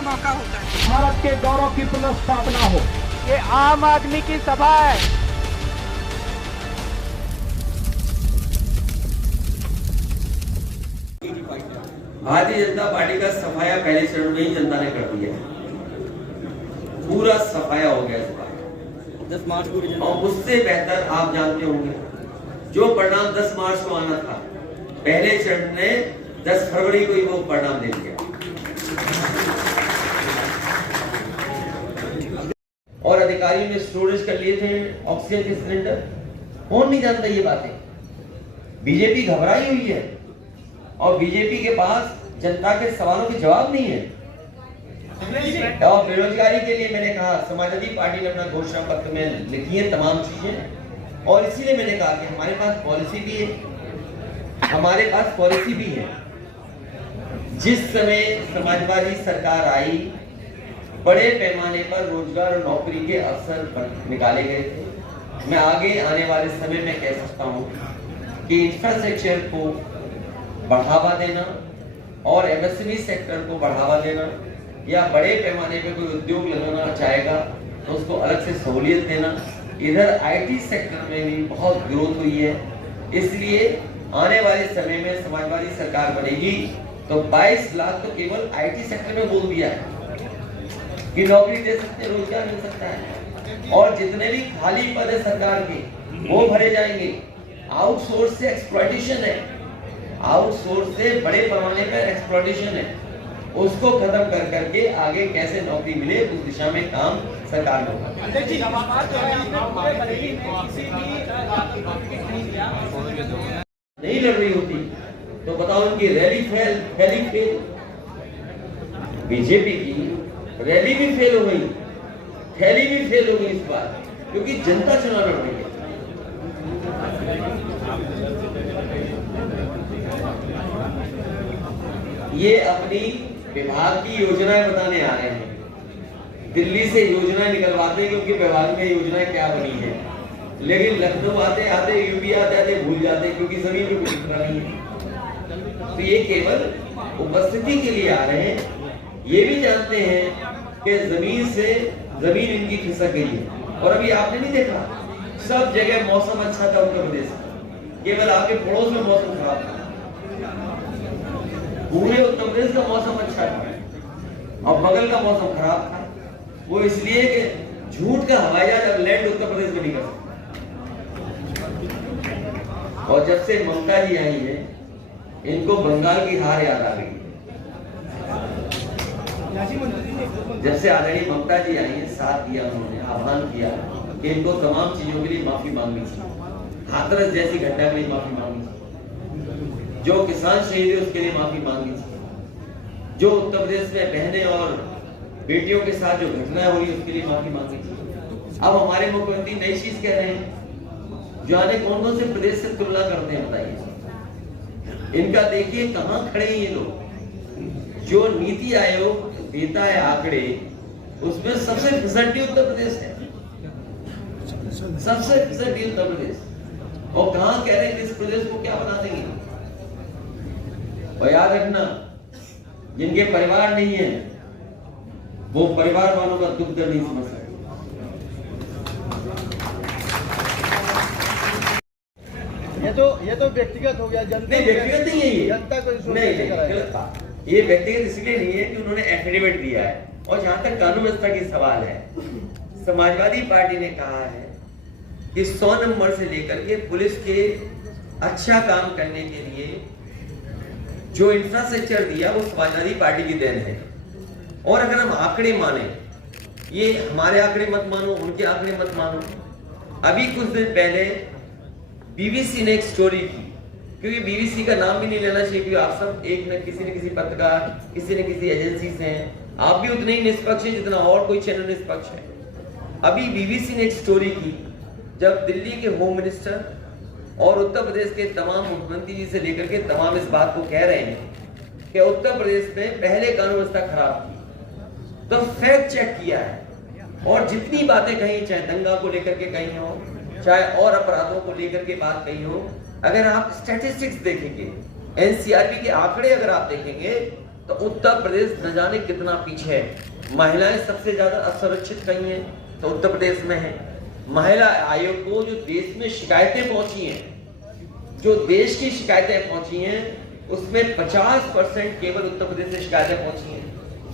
का मौका होता है। भारत के गौरव की पुनर्स्थापना हो। ये आम आदमी की सभा है। भारतीय जनता पार्टी का सफाया पहले चरण में ही जनता ने कर दिया, पूरा सफाया हो गया इस बार। 10 मार्च को और उससे बेहतर आप जानते होंगे जो परिणाम 10 मार्च को आना था, पहले चरण ने 10 फरवरी को ही वो परिणाम दे दिया। और अधिकारियों ने स्टोरेज कर लिए थे ऑक्सीजन के सिलेंडर। कौन नहीं जानता ये बातें? बीजेपी घबराई हुई है और बीजेपी के पास जनता के सवालों के जवाब नहीं है। और बेरोजगारी के लिए मैंने कहा, समाजवादी पार्टी ने अपना घोषणा पत्र में लिखी है तमाम चीजें, और इसीलिए मैंने कहा कि हमारे पास पॉलिसी भी है, हमारे पास पॉलिसी भी है। जिस समय समाजवादी सरकार आई, बड़े पैमाने पर रोजगार और नौकरी के अवसर निकाले गए थे। मैं आगे आने वाले समय में कह सकता हूं कि इंफ्रास्ट्रक्चर को बढ़ावा देना और एमएसएमई सेक्टर को बढ़ावा देना, या बड़े पैमाने पे कोई उद्योग लगाना चाहेगा तो उसको अलग से सहूलियत देना। इधर आईटी सेक्टर में भी बहुत ग्रोथ हुई है, इसलिए आने वाले समय में समाजवादी सरकार बनेगी तो 22 लाख तो केवल आईटी सेक्टर में बोल दिया है कि नौकरी दे सकते हैं, रोजगार मिल सकता है। और जितने भी खाली पद है सरकार के वो भरे जाएंगे। आउटसोर्स से एक्सप्लॉयटेशन है, आउटसोर्स से बड़े पैमाने पर एक्सप्लॉयटेशन है, उसको खत्म कर करके आगे कैसे नौकरी मिले उस दिशा में काम सरकार में होगा। नहीं लड़ रही होती तो बताओ उनकी रैली फेल। बीजेपी की रैली भी फेल हो गई, थैली भी फेल हो गई इस बार, क्योंकि जनता चुनाव लड़ रही है। ये अपनी विभाग की योजनाएं बताने आ रहे हैं, दिल्ली से योजनाएं निकलवाते हैं क्योंकि विभाग में योजनाएं क्या बनी है, लेकिन लखनऊ आते आते यूपी आते आते भूल जाते हैं क्योंकि जमीन पे कुछ लिखा नहीं है। तो ये केवल उपस्थिति के लिए आ रहे हैं, ये भी जानते हैं कि जमीन इनकी खिसक गई है। और अभी आपने नहीं देखा, सब जगह मौसम अच्छा था उत्तर प्रदेश में, केवल आपके पड़ोस में मौसम खराब था। पूरे उत्तर प्रदेश का मौसम अच्छा था और बगल का मौसम खराब था। वो इसलिए कि झूठ का हवाई जहाज अब लैंड उत्तर प्रदेश में नहीं कर सकता। और जब से ममता जी आई है, इनको बंगाल की हार याद आ गई। जब से आदरणीय ममता जी आई है, साथ दिया उन्होंने, आह्वान किया कि इनको तमाम चीजों के लिए माफी मांगनी चाहिए। हाथरस जैसी घटना के लिए माफी मांगनी चाहिए, जो किसान शहीद है उसके लिए माफी मांगनी चाहिए, जो उत्तर प्रदेश में बहनें और बेटियों के साथ जो घटना हुई उसके लिए माफी मांगनी चाहिए। अब हमारे मुख्यमंत्री नई चीज कह रहे हैं, जाने कौन कौन से प्रदेश से तुलना करते हैं बताइए। इनका देखिए कहां खड़े हैं ये लोग। जो नीति आयोग देता है आंकड़े, उसमें सबसे फिसड्डी उत्तर प्रदेश है, सबसे फिसड्डी उत्तर प्रदेश। और कहां कह रहे हैं कि इस प्रदेश को क्या बना देंगे। और याद रखना, जिनके परिवार नहीं है वो परिवार वालों का दुख दर्द नहीं समझ सकते। ये तो व्यक्तिगत हो गया, जनता नहीं, व्यक्तिगत नहीं है ये, जनता को नहीं गलत बात। ये व्यक्तिगत इसलिए नहीं है कि उन्होंने एफिडेविट दिया है। और जहां तक कानून व्यवस्था की सवाल है, समाजवादी पार्टी ने कहा है कि 100 नंबर से लेकर के पुलिस के अच्छा काम करने के लिए जो इंफ्रास्ट्रक्चर दिया वो समाजवादी पार्टी की देन है। और अगर हम आंकड़े माने, ये हमारे आंकड़े मत मानो, उनके आंकड़े मत मानो। अभी कुछ दिन पहले बीबीसी ने एक स्टोरी की, क्योंकि बीबीसी का नाम भी नहीं लेना चाहिए क्योंकि आप सब एक न किसी पत्रकार, किसी न किसी एजेंसी से हैं, आप भी उतने ही निष्पक्ष हैं जितना और कोई चैनल निष्पक्ष है। अभी बीबीसी ने एक स्टोरी की, जब दिल्ली के होम मिनिस्टर और उत्तर प्रदेश के तमाम मुख्यमंत्री जी से लेकर के तमाम इस बात को कह रहे हैं कि उत्तर प्रदेश में पहले कानून व्यवस्था खराब थी, तो फैक्ट चेक किया है और जितनी बातें कही, चाहे दंगा को लेकर के कही हो, चाहे और अपराधों को लेकर के बात कही हो, अगर आप स्टैटिस्टिक्स देखेंगे, एनसीआरबी के आंकड़े अगर आप देखेंगे तो उत्तर प्रदेश न जाने कितना पीछे है। महिलाएं सबसे ज्यादा असुरक्षित कहीं हैं तो उत्तर प्रदेश में है। महिला आयोग को जो देश में शिकायतें पहुंची हैं, जो देश की शिकायतें पहुंची हैं, उसमें 50% केवल उत्तर प्रदेश से शिकायतें पहुंची हैं।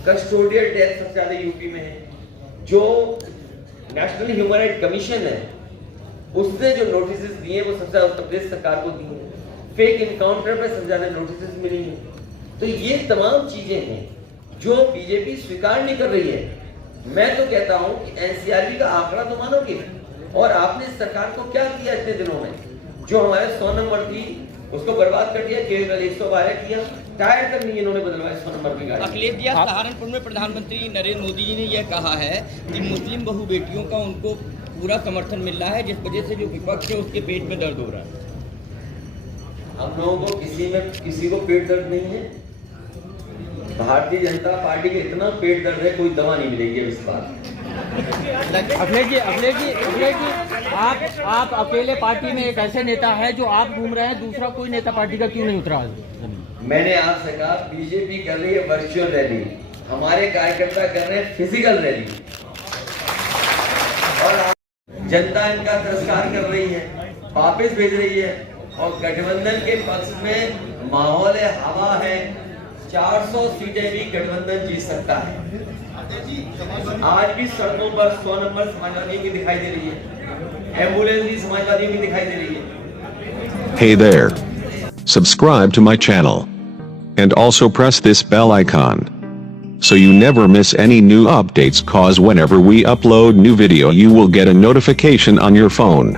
कस्टोडियल डेथ सबसे ज्यादा यूपी में है। जो नेशनल ह्यूमन राइट कमीशन है उसने जो नोटिस दिए वो सबसे ज्यादा उत्तर प्रदेश सरकार को दिए हैं। फेक इनकाउंटर पे सबसे ज्यादा नोटिस मिली हैं। तो ये तमाम चीजें हैं जो बीजेपी स्वीकार नहीं कर रही है। मैं तो कहता हूं कि एनसीआरबी का आंकड़ा तो मानोगे, और आपने सरकार को क्या किया इतने दिनों में? जो हमारे 100 नंबर थी उसको बर्बाद कर दिया, केवल 112 किया, टायर तक नहीं इन्होंने बदलवाया 100 नंबर की गाड़ी। अखिलेश जी, सहारनपुर में प्रधानमंत्री नरेंद्र मोदी जी ने यह कहा है कि मुस्लिम बहु बेटियों का उनको पूरा समर्थन मिल रहा है, जिस वजह से जो विपक्ष है उसके पेट में दर्द हो रहा है। हम लोगों को किसी को पेट दर्द नहीं है। भारतीय जनता पार्टी के इतना पेट दर्द है, कोई दवा नहीं मिलेगी इस बार। अखिलेश जी, आप अकेले पार्टी में एक ऐसे नेता है जो आप घूम रहे हैं, दूसरा कोई नेता पार्टी का क्यों नहीं उतरा? मैंने आपसे कहा बीजेपी कर रही है वर्चुअल रैली, हमारे कार्यकर्ता कर रहे हैं फिजिकल रैली, और जनता इनका तिरस्कार कर रही है, वापस भेज रही है। और गठबंधन के पक्ष में माहौल है, हवा है। 400 सीटें भी गठबंधन जीत सकता है। आज भी सड़कों पर 100 नंबर समाजवादियों की दिखाई दे रही है, एम्बुलेंस भी समाजवादियों की दिखाई दे रही है। Hey there. Subscribe to my channel. And also press this bell icon. So you never miss any new updates, cause whenever we upload new video you will get a notification on your phone.